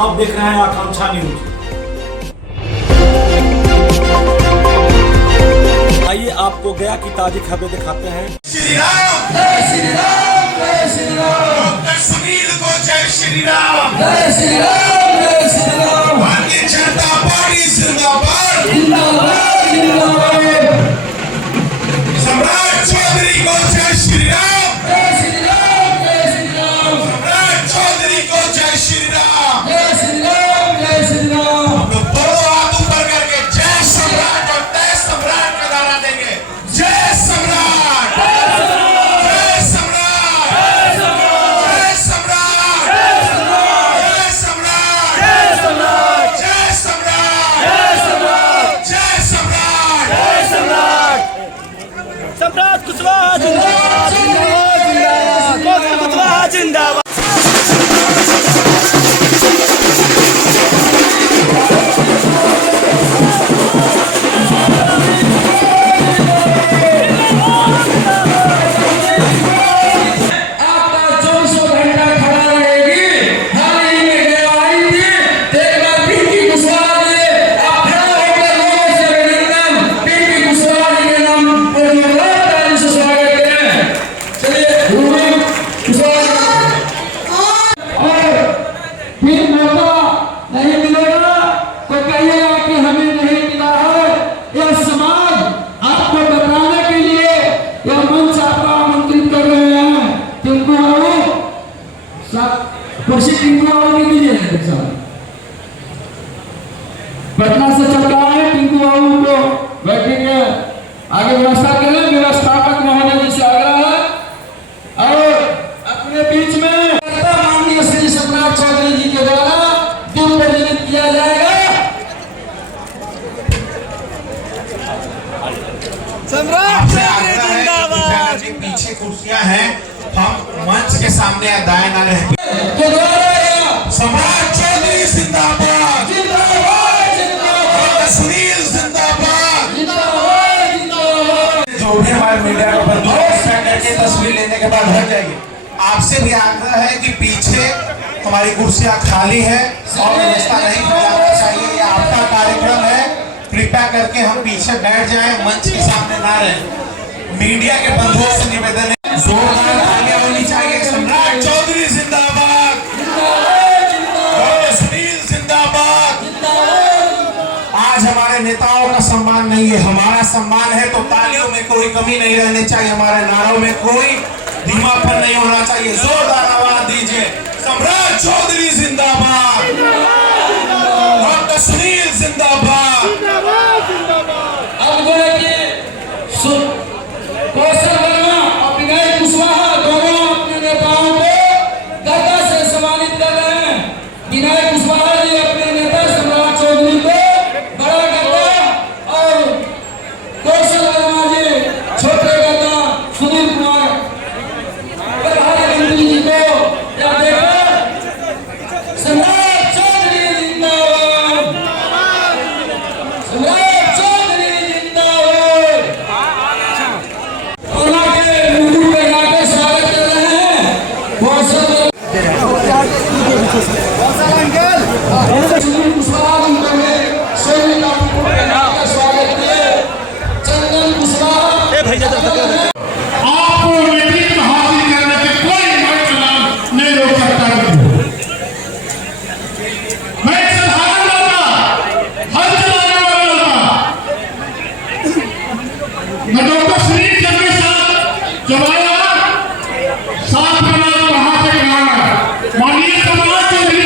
आप देख रहे हैं आकांक्षा न्यूज। आइए आपको गया की ताजी खबरें दिखाते हैं। श्री राम जय श्री राम जय श्री राम। डॉक्टर सुनील को जय श्री राम जय श्री राम जय श्री राम। भारतीय जनता पार्टी जिंदाबाद जिंदाबाद जिंदाबाद। सम्राट चौधरी को जय श्री राम जय श्री राम जय श्री राम। सम्राट चौधरी को जय श्री राम जय श्री राम जय श्री राम। हम लोग दोनों हाथ ऊपर करके जय सम्राट और जय सम्राट का नारा देंगे। जय सम्राट जय सम्राट जय सम्राट जय सम्राट जय सम्राट जय सम्राट जय सम्राट जय सम्राट जय सम्राट। सम्राट कुशवाहा जिंदाबाद जिंदाबाद जिंदाबाद कुशवाहा जिंदाबाद। पटना से चल रहा है टिंकू बाबू को बैठेंगे आगे व्यवस्था करें। व्यवस्थापक महोदय जी से आग्रह है और अपने बीच में माननीय श्री सम्राट चौधरी जी के द्वारा दीप प्रज्वलित किया जाएगा। सम्राट जिंदाबाद। पीछे कुर्सियां हैं, हम मंच के सामने दाएं ना रहे। सम्राट चौधरी जिंदाबाद जिंदाबाद जिंदाबाद। सुनील जिंदाबाद जिंदाबाद जिंदाबाद। जो भी हमारे मीडिया को बंदोबस्त करके तस्वीर लेने के बाद हट जाएगी। आपसे भी आग्रह है कि पीछे हमारी कुर्सियां खाली है और व्यवस्था नहीं जाना चाहिए। ये आपका कार्यक्रम है, कृपया करके हम पीछे बैठ जाएं, मंच के सामने ना रहें। मीडिया के बंधुओं से निवेदन है, जोरदार तालियां होनी चाहिए। सम्राट चौधरी जिंदाबाद, सुनील जिंदाबाद। आज हमारे नेताओं का सम्मान नहीं है, हमारा सम्मान है। तो तालियों में कोई कमी नहीं रहनी चाहिए, हमारे नारों में कोई धीमापन नहीं होना चाहिए। जोरदार आवाज दीजिए। सम्राट चौधरी जिंदाबाद, डॉक्टर सुनील जिंदाबाद। अब कौशल वर्मा और विनय कुशवाहा दोनों अपने नेताओं को गदा से सम्मानित कर रहे हैं। विनय कुशवाहा जी अपने नेता सम्राट चौधरी को बड़ा गदा और कौशल वर्मा जी छोटे गदा सुनील कुमार प्रधानमंत्री जी को क्या देगा। सम्राट चौधरी जिंदाबाद, सम्राट चौधरी जिंदाबाद। आपको नेतृत्व हासिल करने से कोई मर्द चुनाव नहीं रोक सकता। मैं साधारण लड़का, हल चलाने वाला लड़का, मैं डॉक्टर सुनील के साथ जब आया साथ बना वहां से माननीय सम्राट चौधरी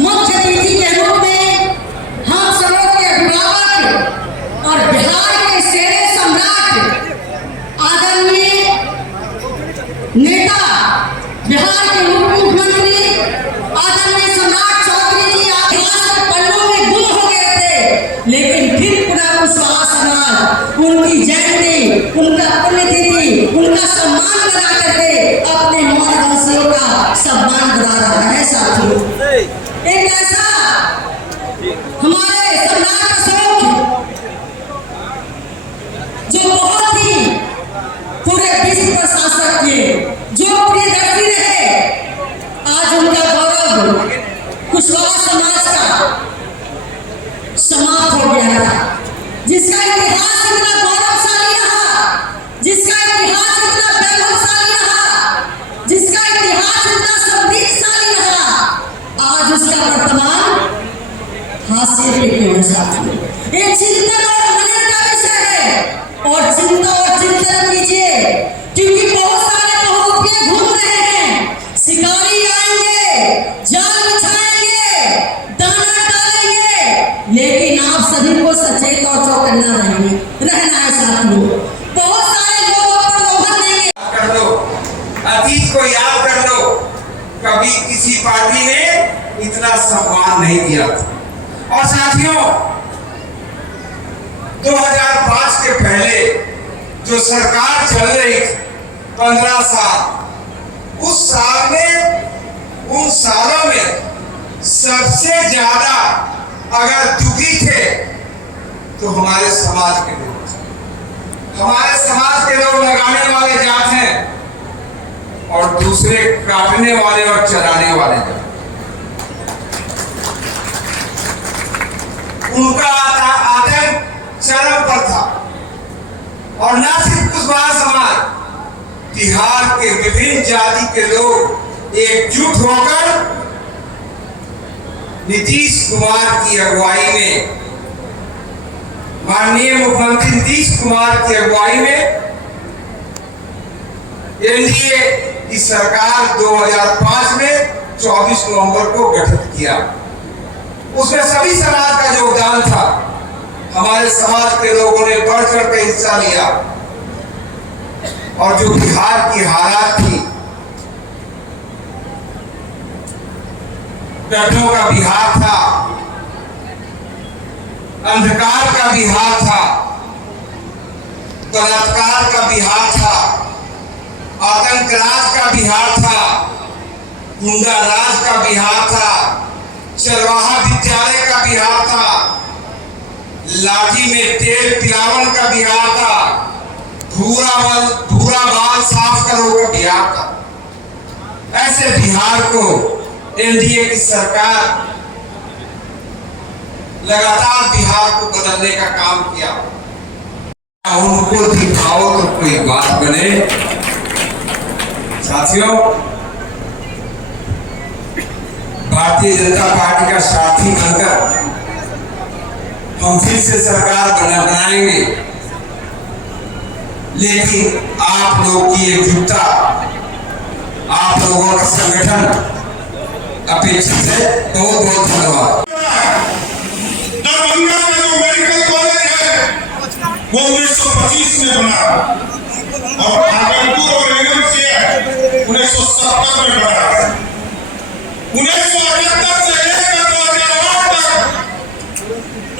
मुख्य अतिथि के रूप में हम सबों के अभिभावक और बिहार के शेरे सम्राट आदरणीय नेता बिहार के उप मुख्यमंत्री आदरणीय सम्राट चौधरी जी इतिहास के पन्नों में गुम हो गए थे, लेकिन फिर पुनः कुशवाहा समाज उनकी जयंती, उनका पुण्यतिथि, उनका सम्मान करा करके अपने मौजवंशियों का सम्मान करा रहा है। साथियों, एक ऐसा हमारे सम्राट अशोक जो बहुत ही पूरे विश्व पर शासक थे, जो प्रियदर्शी रहे, आज उनका गौरव कुशवाहा समाज का समाप्त हो गया था, जिसका इतिहास इतना गौरवशाली रहा, जिसका इतिहास इतना वैभवशाली रहा, जिसका इतिहास इतना समृद्धशाली रहा, आज उसका वर्तमान हासिल पे क्यों है। साथियों, ये चिंतन और मनन का विषय है और चिंता और चिंतन कीजिए, क्योंकि बहुत सारे बहुरूपिये घूम रहे हैं। शिकारी आएंगे, जाल बिछाएंगे, दाना डालेंगे, लेकिन आप सभी को सचेत और चौकन्ना रहना है। साथियों, बहुत सारे लोगों पर लोभन देंगे। कर दो, अतीत को याद कर दो, कभी किसी पार्टी ने इतना सम्मान नहीं दिया था। और साथियों, 2005 के पहले जो सरकार चल रही थी 15 साल, उस साल में, उन सालों में सबसे ज्यादा अगर दुखी थे तो हमारे समाज के लोग, हमारे समाज के लोग लगाने वाले जात हैं और दूसरे काटने वाले और चराने वाले जात। उनका आतंक चरम पर था और न सिर्फ कुशवाहा समाज, बिहार के विभिन्न जाति के लोग एकजुट होकर नीतीश कुमार की अगुवाई में, माननीय मुख्यमंत्री नीतीश कुमार की अगुवाई में एनडीए की सरकार 2005 में 24 नवंबर को गठित किया। उसमें सभी समाज का योगदान था। हमारे समाज के लोगों ने बढ़ चढ़ कर हिस्सा लिया और जो बिहार की हालात थी, गड्ढों का बिहार था, अंधकार का बिहार था, बलात्कार का बिहार था, आतंकराज का बिहार था, गुंडा राज का बिहार था, चरवाहा विद्यालय का बिहार था, लाठी में तेल पिलावन का बिहार था, भूरा बाल साफ करो का बिहार था। ऐसे बिहार को एनडीए की सरकार लगातार बिहार को बदलने का काम किया। उनको दिखाओ तो कोई बात बने। साथियों, भारतीय जनता पार्टी का साथी बनकर हम फिर से सरकार बनाएंगे, लेकिन आप लोगों की एकजुटता, आप लोगों का संगठन अपेक्षित है। बहुत बहुत धन्यवाद। दरभंगा का जो मेडिकल कॉलेज है वो 1925 में बना और भागलपुर और एमसीए 1970 में बना। 1978 से लेकर 2008 तक,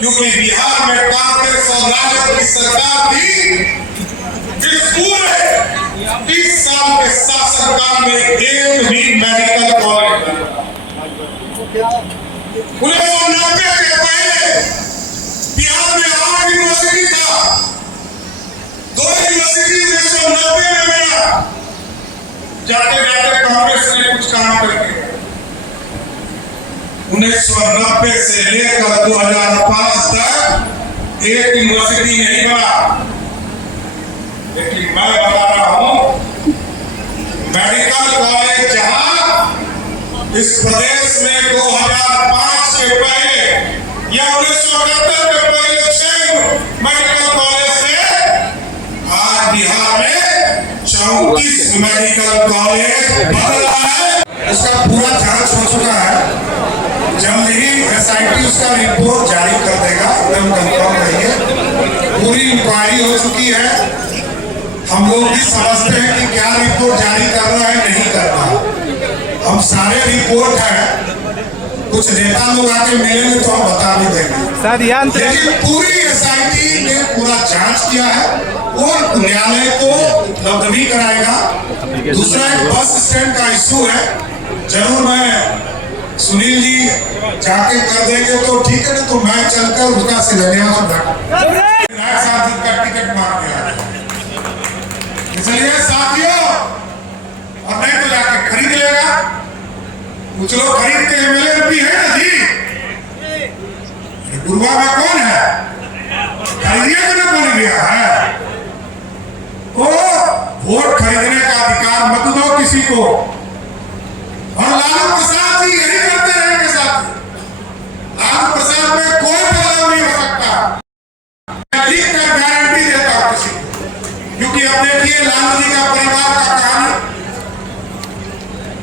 क्योंकि बिहार में कांग्रेस और राजद की सरकार थी, इस पूरे 30 साल के शासनकाल में एक भी मेडिकल कॉलेज नहीं। 1990 के पहले बिहार में 8 यूनिवर्सिटी था, 2 यूनिवर्सिटी 1990 में बना। जाते जाते कांग्रेस ने कुछ काम करके 1990 से लेकर 2005 तक एक यूनिवर्सिटी नहीं बना। लेकिन मैं बता रहा हूं, मेडिकल कॉलेज जहां इस प्रदेश में 2005 के पहले या 1978 के पहले 6 मेडिकल कॉलेज थे, आज बिहार में 34 मेडिकल कॉलेज बन रहा है। इसका पूरा जांच हो चुका है। जब एसआईटी उसका रिपोर्ट जारी कर देगा, एकदम कंफर्म रहिए। पूरी इंक्वायरी हो चुकी है, हम लोग भी समझते हैं कि क्या रिपोर्ट जारी कर रहा है नहीं कर रहा। हम सारे रिपोर्ट है, कुछ नेता लोग आके मिलेंगे तो हम बता भी देंगे, लेकिन पूरी एसआईटी ने पूरा जांच किया है और न्यायालय को उपलब्ध भी कराएगा। दूसरा एक बस स्टैंड का इशू है, जरूर मैं सुनील जी जाके कर देंगे तो ठीक है, तो मैं चलकर उसका शिलान्यास का टिकट मार दिया। इसलिए साथियों, और नहीं तो जाके खरीद लेगा, कुछ लोग खरीद के एमएलए भी है ना जी, गुरुआ में कौन है, खरीदिए कि ना बोल गया है। तो वोट खरीदने का अधिकार मत दो किसी को, और लालू प्रसाद जी यही करते रहेंगे साथी। लालू प्रसाद में कोई बदलाव नहीं हो सकता, मैं लिख कर गारंटी देता हूं किसी को, क्योंकि अब देखिए लालू जी का परिवार का कहानी,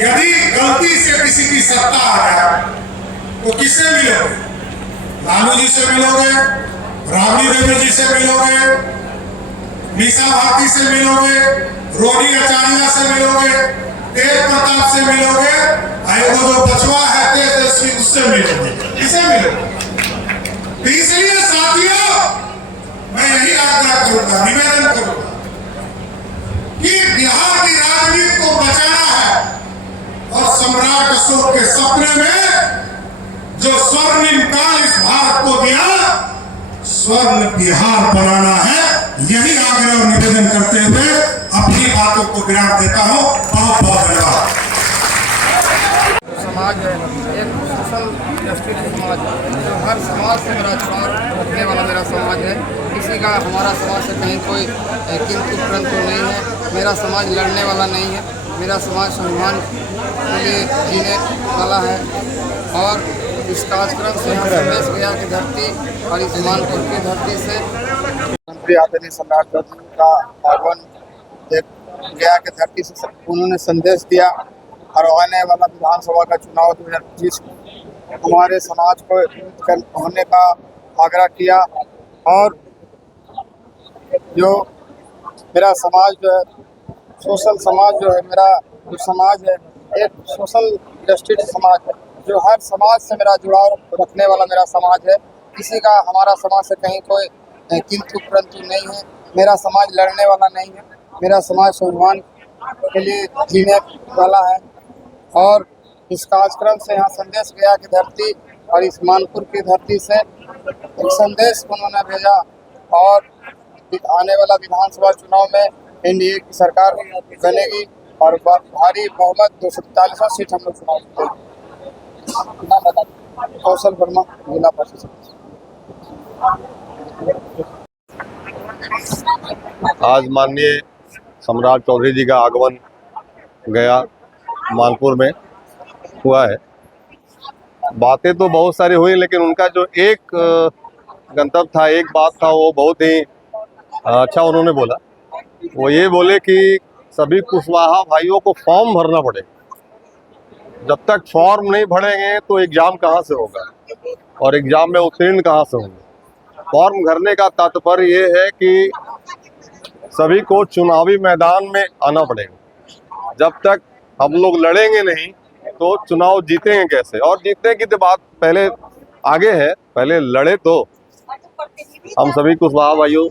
यदि गलती से किसी की सत्ता आ जाए तो किससे मिलोगे? लालू जी से मिलोगे, राबड़ी देवी जी से मिलोगे, मीसा भारती से मिलोगे, रोनी आचार्य से मिलोगे, तेज प्रताप से मिलोगे, वो जो बचवा है तेजस्वी उससे मिलोगे, किसे मिलोगे? तो इसलिए साथियों, मैं यही आग्रह करूंगा, निवेदन करूंगा कि बिहार की राजनीति को बचाना है और सम्राट अशोक के सपने में जो स्वर्णिम काल इस भारत को दिया, स्वर्ण बिहार बनाना है। यही आग्रह और निवेदन करते हुए अपनी बातों को विराम देता हूं। बहुत बहुत धन्यवाद। समाज है एक सोशल जस्टिस समाज, जो हर समाज से मेरा जुड़ाव रखने वाला मेरा समाज है। किसी का हमारा समाज से कहीं कोई किंतु परंतु नहीं है। मेरा समाज लड़ने वाला नहीं है, मेरा समाज सम्मान के लिए जीने वाला है। और इस कार्यक्रम से यहाँ संदेश गया की धरती और इस मानपुर की धरती से मंत्री आदरणीय सम्राट चौधरी का आगमन गया की धरती से उन्होंने संदेश दिया और आने वाला विधानसभा का चुनाव 2025 हमारे समाज को होने का आग्रह किया। और जो मेरा समाज जो है सोशल समाज जो है, मेरा जो समाज है एक सोशल जस्टिस समाज है, जो हर समाज से मेरा जुड़ाव रखने वाला मेरा समाज है। किसी का हमारा समाज से कहीं कोई किंतु परंतु नहीं है। मेरा समाज लड़ने वाला नहीं है, मेरा समाज सम्मान के लिए जीने वाला है। और इस कार्यक्रम से यहाँ संदेश गया की धरती और इस मानपुर की धरती से एक संदेश उन्होंने भेजा। और आने वाला विधानसभा चुनाव में एनडीए की सरकार बनेगी और भारी बहुमत 243 सीट हम लोग चुनाव जीतेंगे। नाम बता कौशल वर्मा, जिला परिषद। आज माननीय सम्राट चौधरी जी का आगमन गया मानपुर में हुआ है। बातें तो बहुत सारी हुई, लेकिन उनका जो एक गंतव्य था, एक बात था, वो बहुत ही अच्छा उन्होंने बोला। वो ये बोले कि सभी कुशवाहा भाइयों को फॉर्म भरना पड़ेगा। जब तक फॉर्म नहीं भरेंगे तो एग्जाम कहाँ से होगा और एग्जाम में उत्तीर्ण कहाँ से होंगे। फॉर्म भरने का तात्पर्य ये है कि सभी को चुनावी मैदान में आना पड़ेगा। जब तक हम लोग लड़ेंगे नहीं तो चुनाव जीतेंगे कैसे? और जीतने की तो बात पहले आगे है, पहले लड़े तो। हम सभी कुशवाहा भाइयों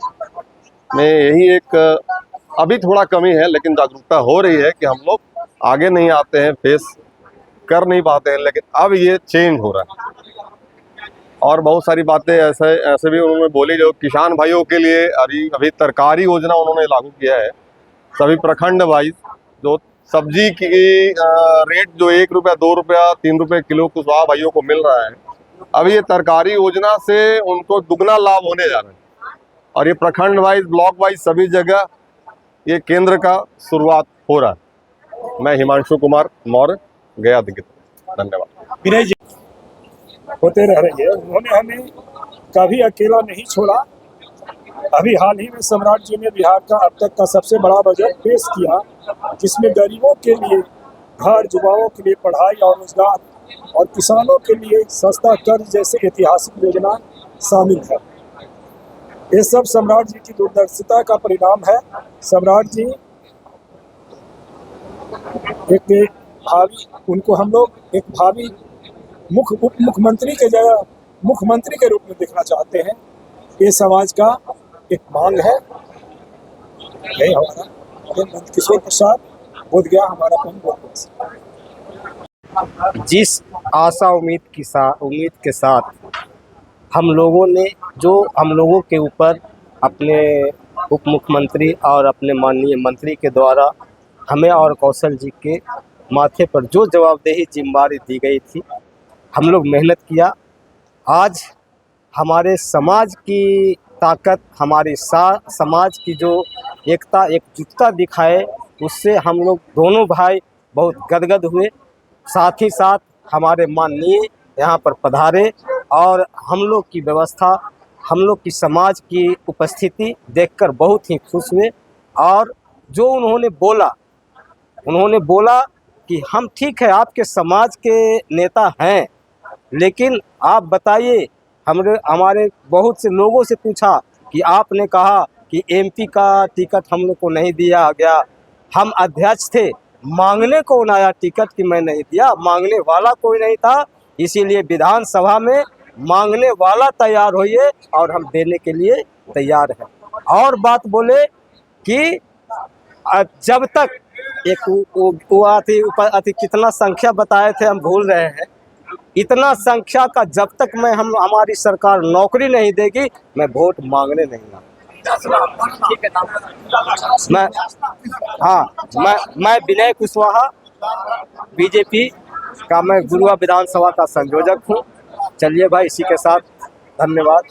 में यही एक अभी थोड़ा कमी है, लेकिन जागरूकता हो रही है कि हम लोग आगे नहीं आते हैं, फेस कर नहीं पाते हैं, लेकिन अब ये चेंज हो रहा है। और बहुत सारी बातें ऐसे भी उन्होंने बोली जो किसान भाइयों के लिए अभी तरकारी योजना उन्होंने लागू किया है। सभी प्रखंड वाइज जो सब्जी की रेट जो 1 रुपया 2 रुपया 3 रुपये किलो कुशवाहा भाइयों को मिल रहा है, अभी ये तरकारी योजना से उनको दुगना लाभ होने जा रहा है। और ये प्रखंड वाइज, ब्लॉक वाइज सभी जगह ये केंद्र का शुरुआत हो रहा है। मैं हिमांशु कुमार मौर्य, गया दिग्गज। धन्यवाद। होते रह रही है, उन्होंने हमें कभी अकेला नहीं छोड़ा। अभी हाल ही में सम्राट जी ने बिहार का अब तक का सबसे बड़ा बजट पेश किया, जिसमें गरीबों के लिए घर, युवाओं के लिए पढ़ाई और रोजगार और किसानों के लिए सस्ता कर्ज जैसे ऐतिहासिक योजना शामिल है। ये सब सम्राट जी की दूरदर्शिता का परिणाम है। सम्राट जी एक भावी, उनको हम लोग एक भावी उप मुख्यमंत्री के जगह मुख्यमंत्री के रूप में देखना चाहते हैं। ये समाज का एक मांग है। यही हमारा नंदकिशोर प्रसाद बोध गया हमारा जिस आशा उम्मीद के साथ हम लोगों ने, जो हम लोगों के ऊपर अपने उप मुख्यमंत्री और अपने माननीय मंत्री के द्वारा हमें और कौशल जी के माथे पर जो जवाबदेही जिम्मेदारी दी गई थी, हम लोग मेहनत किया। आज हमारे समाज की ताकत, हमारी समाज की जो एकता एकजुटता दिखाए, उससे हम लोग दोनों भाई बहुत गदगद हुए। साथ ही साथ हमारे माननीय यहाँ पर पधारे और हम लोग की व्यवस्था, हम लोग की समाज की उपस्थिति देखकर बहुत ही खुश हुए। और जो उन्होंने बोला कि हम ठीक है आपके समाज के नेता हैं, लेकिन आप बताइए, हमारे बहुत से लोगों से पूछा कि आपने कहा कि एमपी का टिकट हम लोग को नहीं दिया गया। हम अध्यक्ष थे, मांगने कौन आया टिकट कि मैं नहीं दिया? मांगने वाला कोई नहीं था, इसीलिए विधानसभा में मांगने वाला तैयार होइए और हम देने के लिए तैयार हैं। और बात बोले कि जब तक एक कितना संख्या बताए थे, हम भूल रहे हैं। इतना संख्या का जब तक हमारी सरकार नौकरी नहीं देगी, मैं वोट मांगने नहीं आऊँगा। मैं विनय कुशवाहा, बीजेपी का मैं गुरुआ विधानसभा का संयोजक हूँ। चलिए भाई, इसी के साथ धन्यवाद।